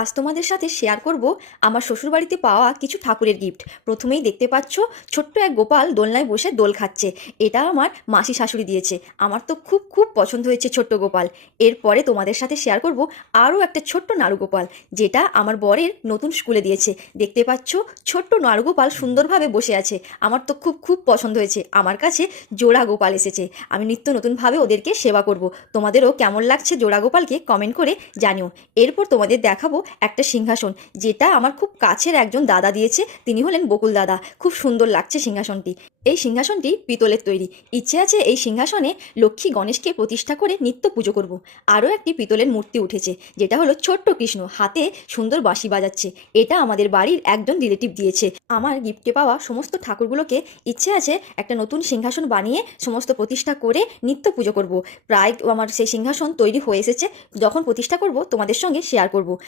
আজ তোমাদের সাথে শেয়ার করব আমার শ্বশুরবাড়িতে পাওয়া কিছু ঠাকুরের গিফট। প্রথমেই দেখতে পাচ্ছ ছোট্ট এক গোপাল দোলনায় বসে দোল খাচ্ছে। এটা আমার মাসি শাশুড়ি দিয়েছে। আমার তো খুব খুব পছন্দ হয়েছে ছোট্ট গোপাল। এরপরে তোমাদের সাথে শেয়ার করব আরও একটা ছোট্ট নাড়ুগোপাল, যেটা আমার বরের নতুন স্কুলে দিয়েছে। দেখতে পাচ্ছ ছোট্ট নাড়ুগোপাল সুন্দরভাবে বসে আছে। আমার তো খুব খুব পছন্দ হয়েছে। আমার কাছে জোড়া গোপাল এসেছে। আমি নিত্য নতুনভাবে ওদেরকে সেবা করব। তোমাদেরও কেমন লাগছে জোড়া গোপালকে কমেন্ট করে জানিও। এরপর তোমাদের দেখাবো একটা সিংহাসন, যেটা আমার খুব কাছের একজন দাদা দিয়েছে। তিনি হলেন বকুল দাদা। খুব সুন্দর লাগছে সিংহাসনটি। এই সিংহাসনটি পিতলের তৈরি। ইচ্ছে আছে এই সিংহাসনে লক্ষ্মী গণেশকে প্রতিষ্ঠা করে নিত্য পুজো করব। আরও একটি পিতলের মূর্তি উঠেছে, যেটা হলো ছোট্ট কৃষ্ণ, হাতে সুন্দর বাঁশি বাজাচ্ছে। এটা আমাদের বাড়ির একজন রিলেটিভ দিয়েছে। আমার গিফটে পাওয়া সমস্ত ঠাকুরগুলোকে ইচ্ছে আছে একটা নতুন সিংহাসন বানিয়ে সমস্ত প্রতিষ্ঠা করে নিত্য পুজো করব। প্রায় আমার সেই সিংহাসন তৈরি হয়ে এসেছে। যখন প্রতিষ্ঠা করব তোমাদের সঙ্গে শেয়ার করব।